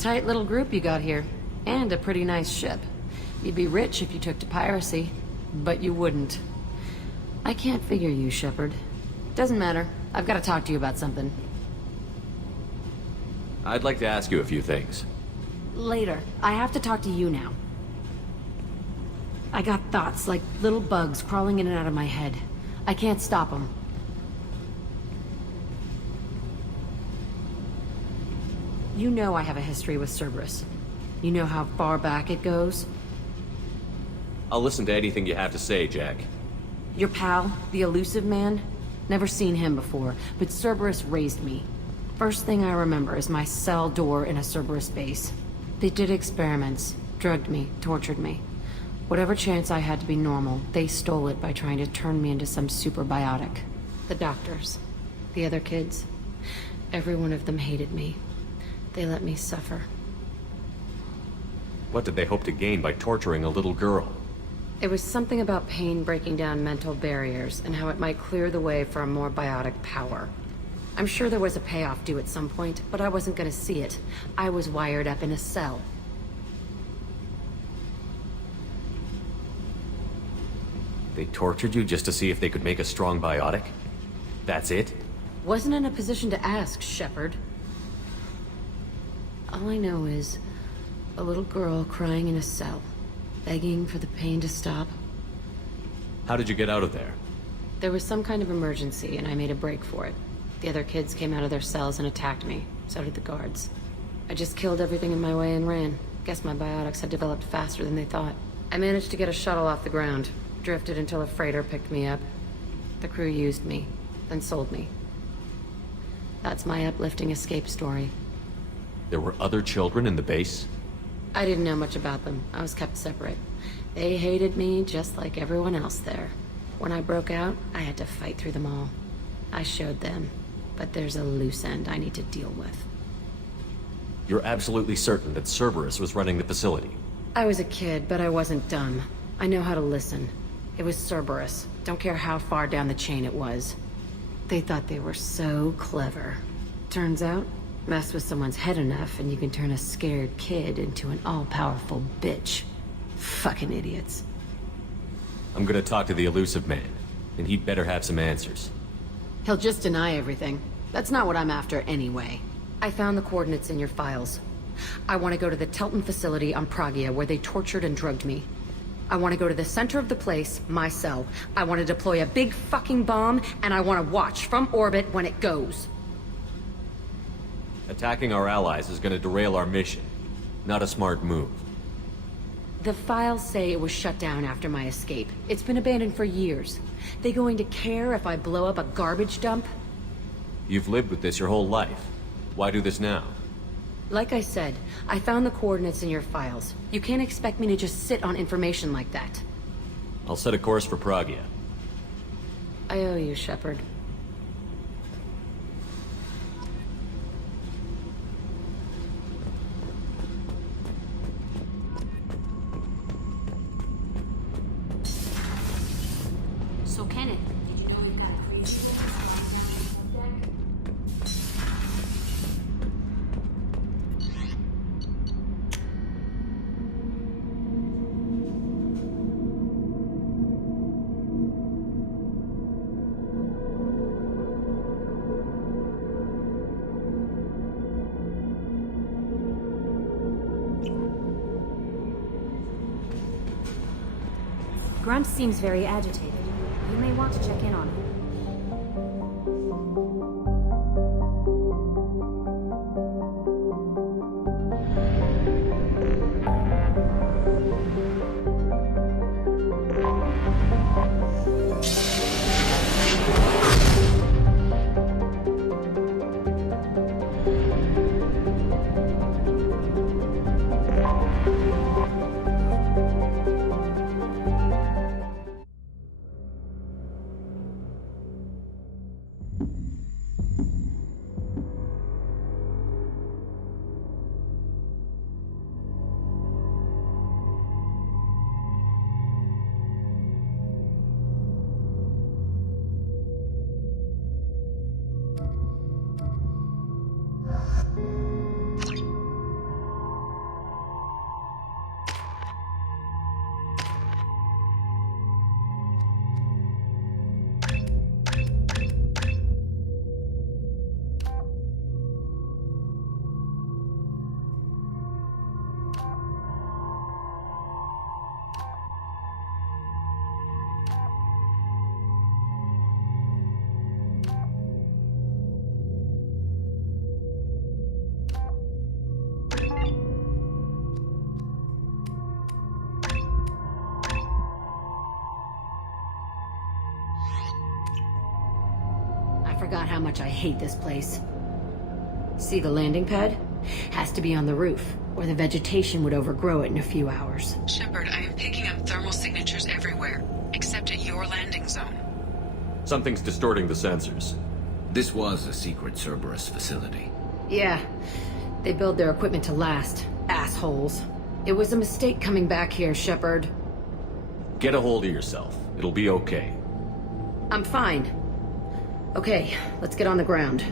Tight little group you got here. And a pretty nice ship. You'd be rich if you took to piracy. But you wouldn't. I can't figure you, Shepard. Doesn't matter. I've got to talk to you about something. I'd like to ask you a few things. Later. I have to talk to you now. I got thoughts like little bugs crawling in and out of my head. I can't stop them. You know I have a history with Cerberus. You know how far back it goes? I'll listen to anything you have to say, Jack. Your pal, the elusive man? Never seen him before, but Cerberus raised me. First thing I remember is my cell door in a Cerberus base. They did experiments, drugged me, tortured me. Whatever chance I had to be normal, they stole it by trying to turn me into some superbiotic. The doctors, the other kids, every one of them hated me. They let me suffer. What did they hope to gain by torturing a little girl? It was something about pain breaking down mental barriers and how it might clear the way for a more biotic power. I'm sure there was a payoff due at some point, but I wasn't gonna see it. I was wired up in a cell. They tortured you just to see if they could make a strong biotic? That's it? Wasn't in a position to ask, Shepard. All I know is a little girl crying in a cell, begging for the pain to stop. How did you get out of there? There was some kind of emergency, and I made a break for it. The other kids came out of their cells and attacked me. So did the guards. I just killed everything in my way and ran. Guess my biotics had developed faster than they thought. I managed to get a shuttle off the ground. Drifted until a freighter picked me up. The crew used me, then sold me. That's my uplifting escape story. There were other children in the base? I didn't know much about them. I was kept separate. They hated me just like everyone else there. When I broke out, I had to fight through them all. I showed them, but there's a loose end I need to deal with. You're absolutely certain that Cerberus was running the facility? I was a kid, but I wasn't dumb. I know how to listen. It was Cerberus. Don't care how far down the chain it was. They thought they were so clever. Turns out, mess with someone's head enough and you can turn a scared kid into an all-powerful bitch. Fucking idiots. I'm gonna talk to the elusive man, and he'd better have some answers. He'll just deny everything. That's not what I'm after anyway. I found the coordinates in your files. I want to go to the Telton facility on Pragia where they tortured and drugged me. I want to go to the center of the place, my cell. I want to deploy a big fucking bomb, and I want to watch from orbit when it goes. Attacking our allies is gonna derail our mission. Not a smart move. The files say it was shut down after my escape. It's been abandoned for years. They going to care if I blow up a garbage dump? You've lived with this your whole life. Why do this now? Like I said, I found the coordinates in your files. You can't expect me to just sit on information like that. I'll set a course for Pragia. I owe you, Shepard. So Kenneth, did you know you've got a free ship on deck? Grunt seems very agitated. You may want to check in on him. forgot how much I hate this place. See the landing pad? Has to be on the roof, or the vegetation would overgrow it in a few hours. Shepard, I am picking up thermal signatures everywhere, except at your landing zone. Something's distorting the sensors. This was a secret Cerberus facility. Yeah, they build their equipment to last. Assholes. It was a mistake coming back here, Shepard. Get a hold of yourself. It'll be okay. I'm fine. Okay, let's get on the ground.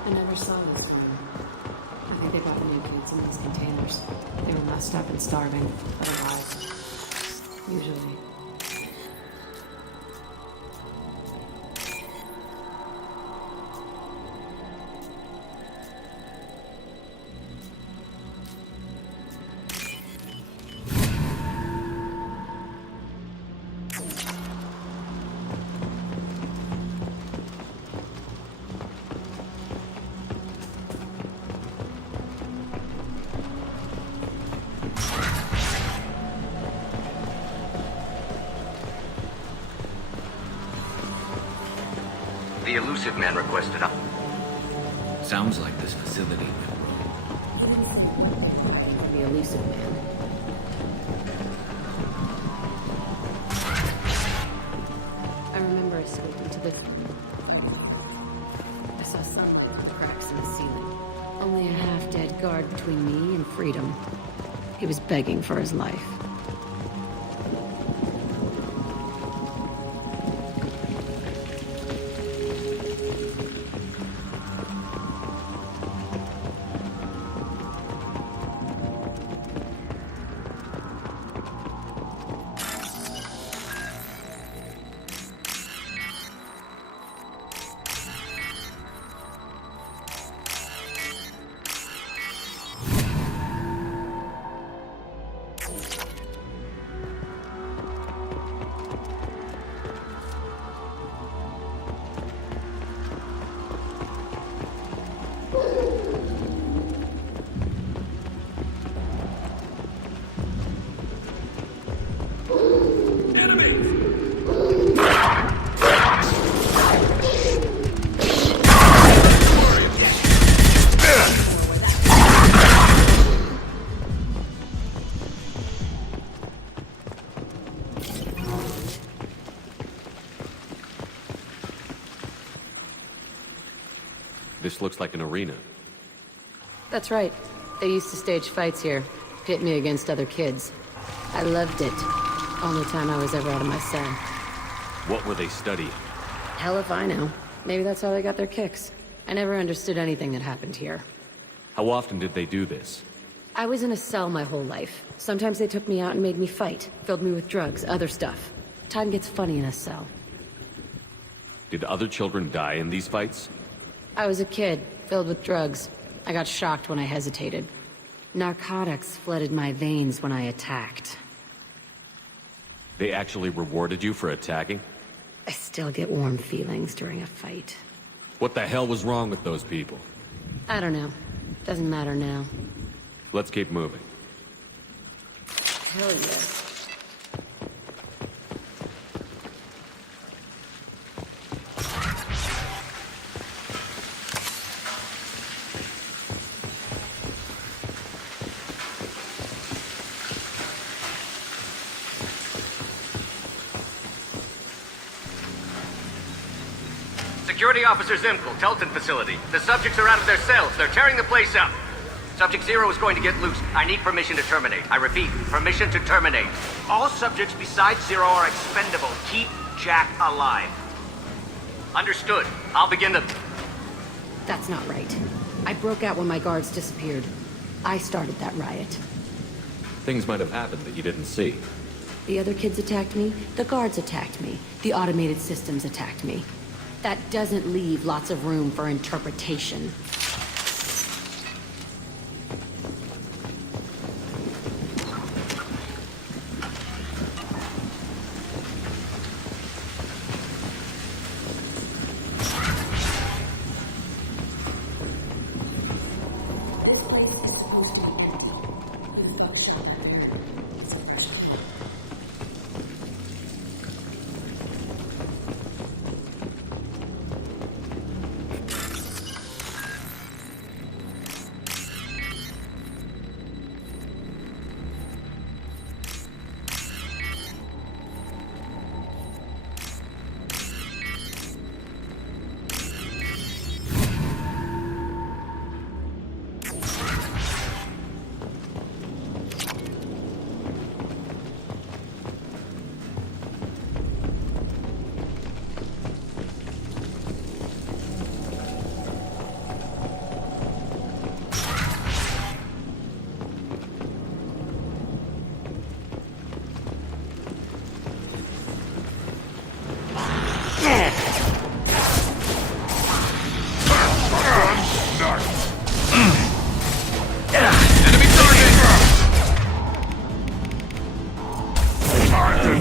I never saw this one. I think they got me in some of these containers. They were messed up and starving, otherwise. Usually. The elusive man requested up. Sounds like this facility went wrong. The elusive man. I remember escaping to the... I saw sunlight in the cracks in the ceiling. Only a half-dead guard between me and freedom. He was begging for his life. This looks like an arena. That's right. They used to stage fights here. Pit me against other kids. I loved it. Only time I was ever out of my cell. What were they studying? Hell if I know. Maybe that's how they got their kicks. I never understood anything that happened here. How often did they do this? I was in a cell my whole life. Sometimes they took me out and made me fight. Filled me with drugs, other stuff. Time gets funny in a cell. Did other children die in these fights? I was a kid, filled with drugs. I got shocked when I hesitated. Narcotics flooded my veins when I attacked. They actually rewarded you for attacking? I still get warm feelings during a fight. What the hell was wrong with those people? I don't know. Doesn't matter now. Let's keep moving. Hell yes. Security Officer Zimkel, Telton facility. The subjects are out of their cells. They're tearing the place up. Subject Zero is going to get loose. I need permission to terminate. I repeat, permission to terminate. All subjects besides Zero are expendable. Keep Jack alive. Understood. I'll begin the... That's not right. I broke out when my guards disappeared. I started that riot. Things might have happened that you didn't see. The other kids attacked me, the guards attacked me, the automated systems attacked me. That doesn't leave lots of room for interpretation.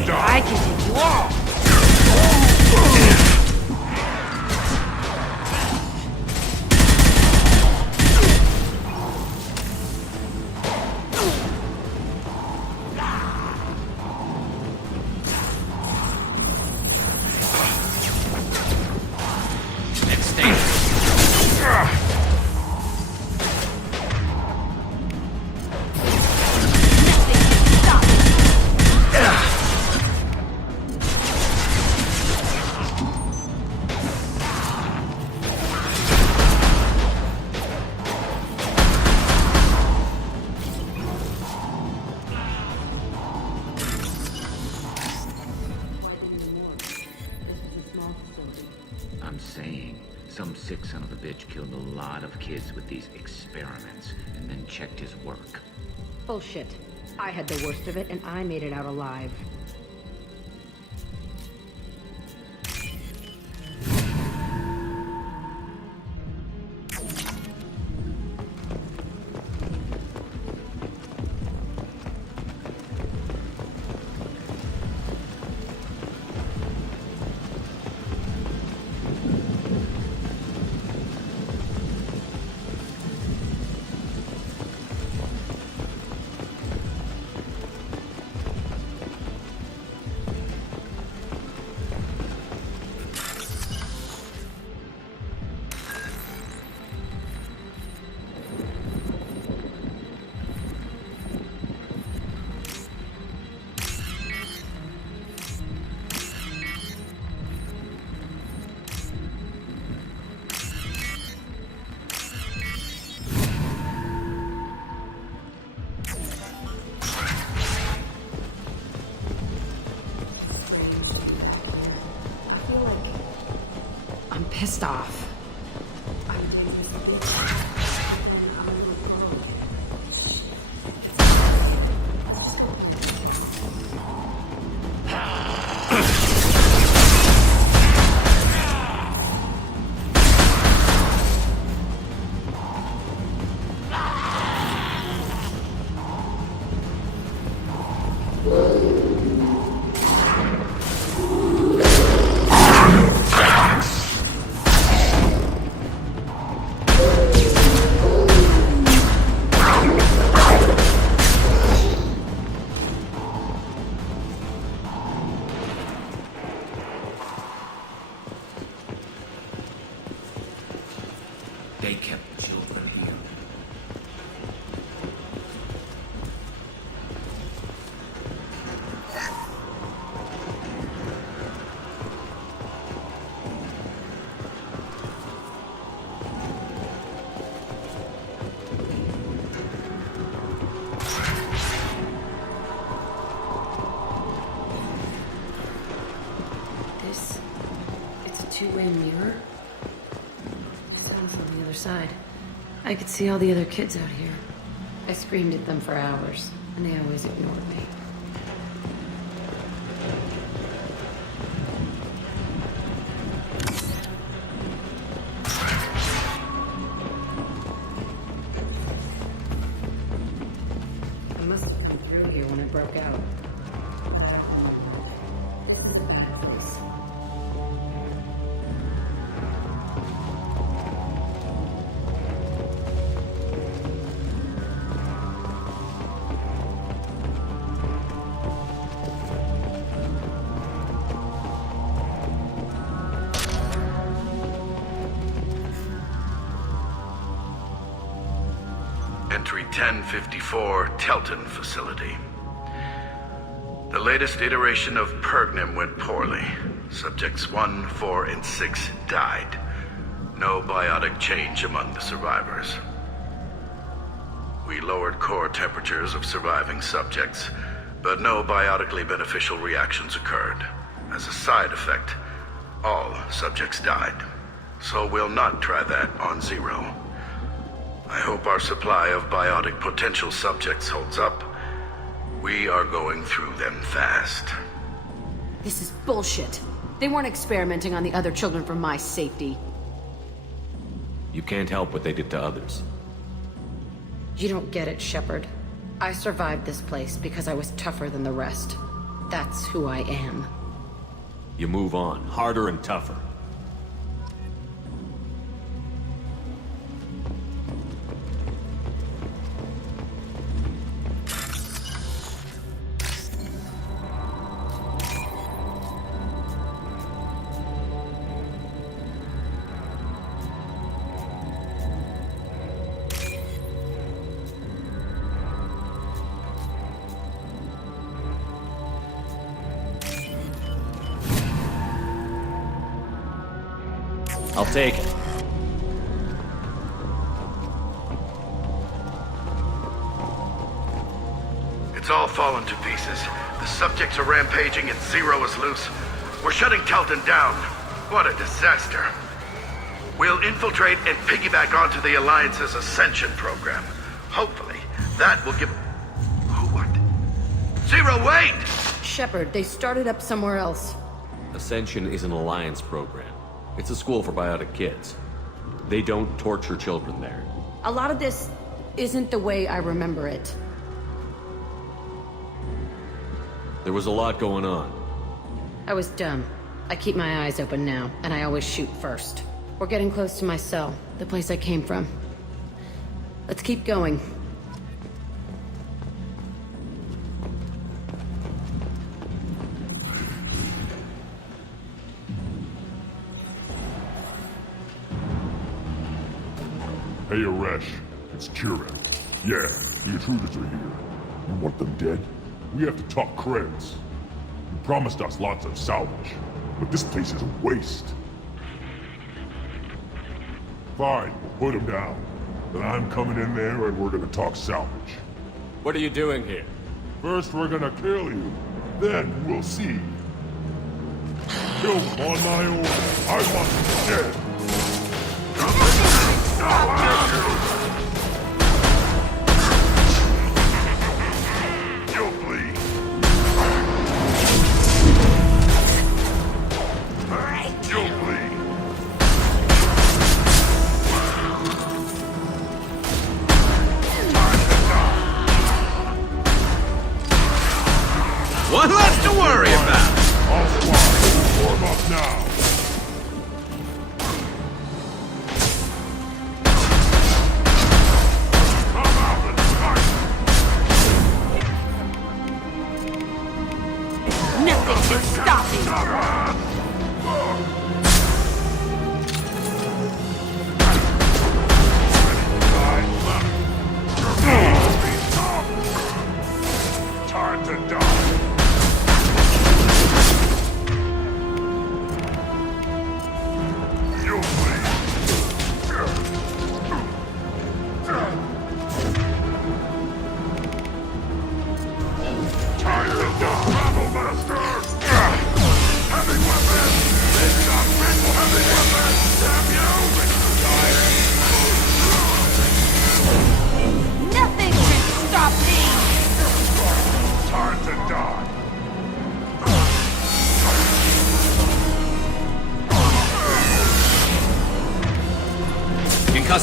I can take you all! I'm saying, some sick son of a bitch killed a lot of kids with these experiments, and then checked his work. Bullshit. I had the worst of it, and I made it out alive. I'm pissed off. two-way mirror? Sounds on the other side. I could see all the other kids out here. I screamed at them for hours, and they always ignored me. I must have been through here when it broke out. This is a bad place. Entry 1054, Telton facility. The latest iteration of Pergnim went poorly. Subjects 1, 4, and 6 died. No biotic change among the survivors. We lowered core temperatures of surviving subjects, but no biotically beneficial reactions occurred. As a side effect, all subjects died. So we'll not try that on Zero. I hope our supply of biotic potential subjects holds up. We are going through them fast. This is bullshit. They weren't experimenting on the other children for my safety. You can't help what they did to others. You don't get it, Shepard. I survived this place because I was tougher than the rest. That's who I am. You move on, harder and tougher. I'll take it. It's all fallen to pieces. The subjects are rampaging and Zero is loose. We're shutting Telton down. What a disaster. We'll infiltrate and piggyback onto the Alliance's Ascension program. Hopefully, that will give... What? Zero, wait! Shepard, they started up somewhere else. Ascension is an Alliance program. It's a school for biotic kids. They don't torture children there. A lot of this isn't the way I remember it. There was a lot going on. I was dumb. I keep my eyes open now, and I always shoot first. We're getting close to my cell, the place I came from. Let's keep going. Hey, Aresh. It's Cero. Yeah, the intruders are here. You want them dead? We have to talk creds. You promised us lots of salvage, but this place is a waste. Fine, we'll put them down. Then I'm coming in there and we're gonna talk salvage. What are you doing here? First we're gonna kill you, then we'll see. Kill them on my own. I want them dead. You'll bleed. You'll bleed. One less to worry about! All squad, form up now.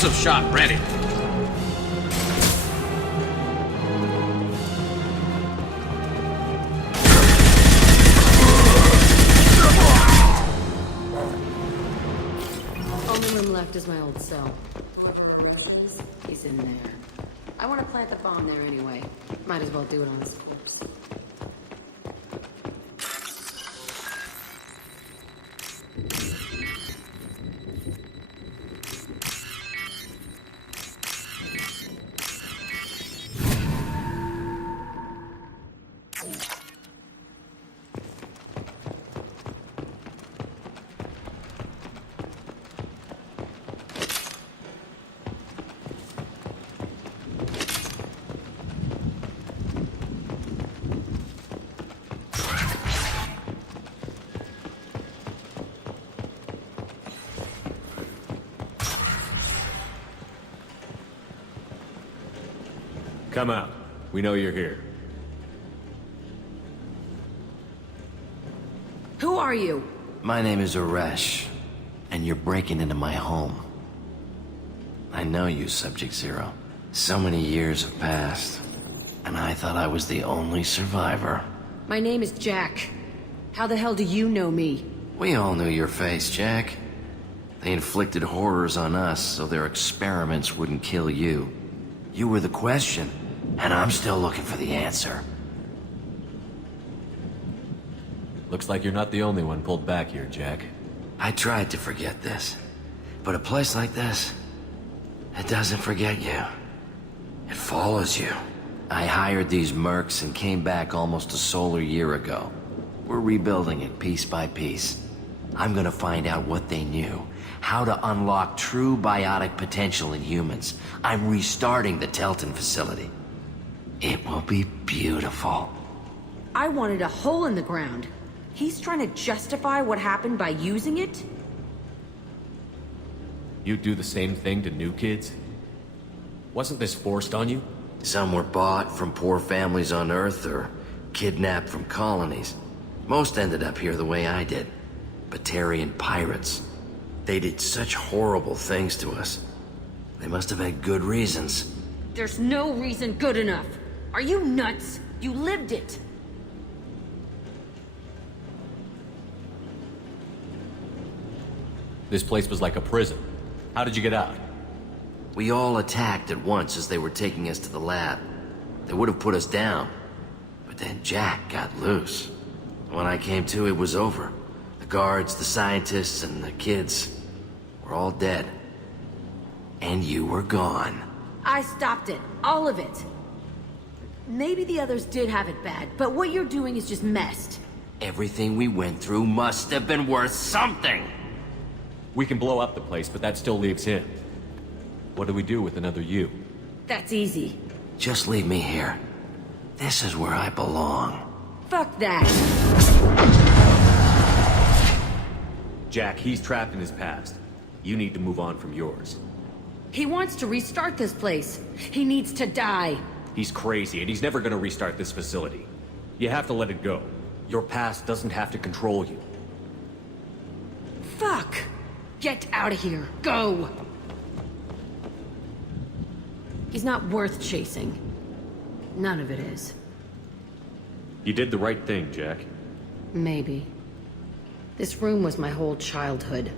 Explosive shot ready. Only room left is my old cell. Whoever rushes, he's in there. I want to plant the bomb there anyway. Might as well do it on his corpse. Come out. We know you're here. Who are you? My name is Aresh, and you're breaking into my home. I know you, Subject Zero. So many years have passed, and I thought I was the only survivor. My name is Jack. How the hell do you know me? We all knew your face, Jack. They inflicted horrors on us so their experiments wouldn't kill you. You were the question, and I'm still looking for the answer. Looks like you're not the only one pulled back here, Jack. I tried to forget this, but a place like this, it doesn't forget you. It follows you. I hired these mercs and came back almost a solar year ago. We're rebuilding it piece by piece. I'm gonna find out what they knew, how to unlock true biotic potential in humans. I'm restarting the Telton facility. It will be beautiful. I wanted a hole in the ground. He's trying to justify what happened by using it? You do the same thing to new kids? Wasn't this forced on you? Some were bought from poor families on Earth or kidnapped from colonies. Most ended up here the way I did. Batarian pirates. They did such horrible things to us. They must have had good reasons. There's no reason good enough. Are you nuts? You lived it. This place was like a prison. How did you get out? We all attacked at once as they were taking us to the lab. They would have put us down. But then Jack got loose. When I came to, it was over. The guards, the scientists, and the kids were all dead. And you were gone. I stopped it. All of it. Maybe the others did have it bad, but what you're doing is just messed. Everything we went through must have been worth something! We can blow up the place, but that still leaves him. What do we do with another you? That's easy. Just leave me here. This is where I belong. Fuck that. Jack, he's trapped in his past. You need to move on from yours. He wants to restart this place. He needs to die. He's crazy, and he's never gonna restart this facility. You have to let it go. Your past doesn't have to control you. Fuck. Get out of here. Go. He's not worth chasing. None of it is. You did the right thing, Jack. Maybe. This room was my whole childhood.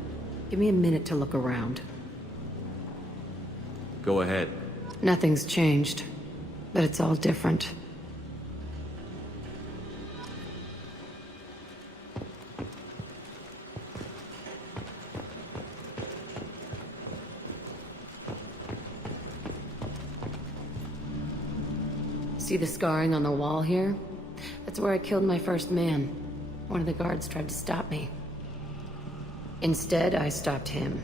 Give me a minute to look around. Go ahead. Nothing's changed, but it's all different. See the scarring on the wall here? That's where I killed my first man. One of the guards tried to stop me. Instead, I stopped him.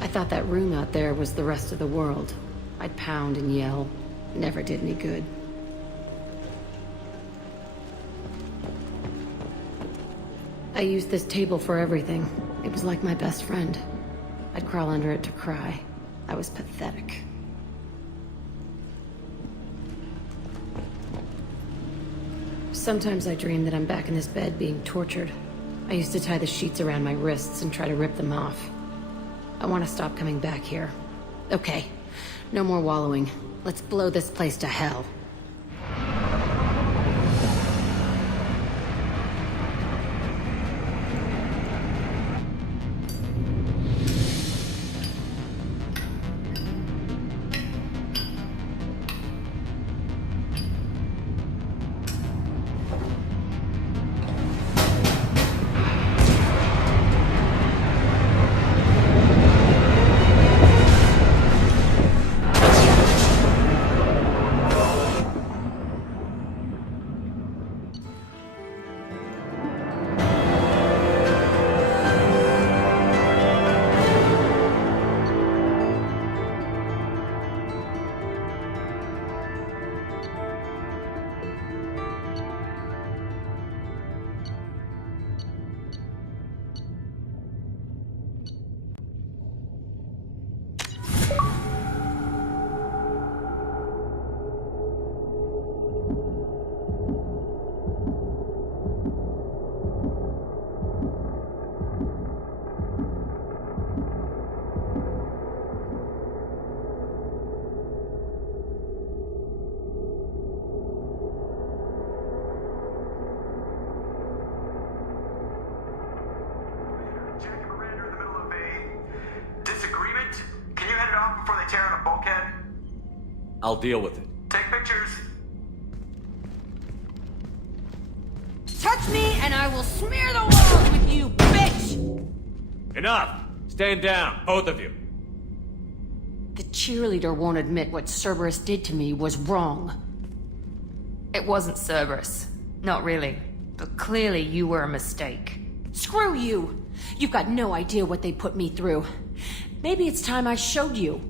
I thought that room out there was the rest of the world. I'd pound and yell. Never did any good. I used this table for everything. It was like my best friend. I'd crawl under it to cry. I was pathetic. Sometimes I dream that I'm back in this bed being tortured. I used to tie the sheets around my wrists and try to rip them off. I want to stop coming back here. Okay, no more wallowing. Let's blow this place to hell. I'll deal with it. Take pictures. Touch me and I will smear the walls with you, bitch! Enough! Stand down, both of you. The cheerleader won't admit what Cerberus did to me was wrong. It wasn't Cerberus. Not really. But clearly you were a mistake. Screw you! You've got no idea what they put me through. Maybe it's time I showed you.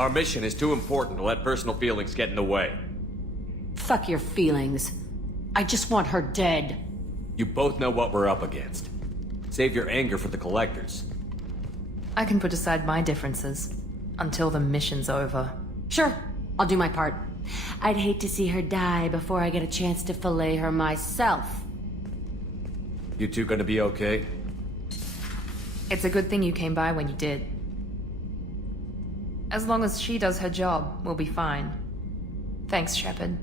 Our mission is too important to let personal feelings get in the way. Fuck your feelings. I just want her dead. You both know what we're up against. Save your anger for the collectors. I can put aside my differences until the mission's over. Sure, I'll do my part. I'd hate to see her die before I get a chance to fillet her myself. You two gonna be okay? It's a good thing you came by when you did. As long as she does her job, we'll be fine. Thanks, Shepard.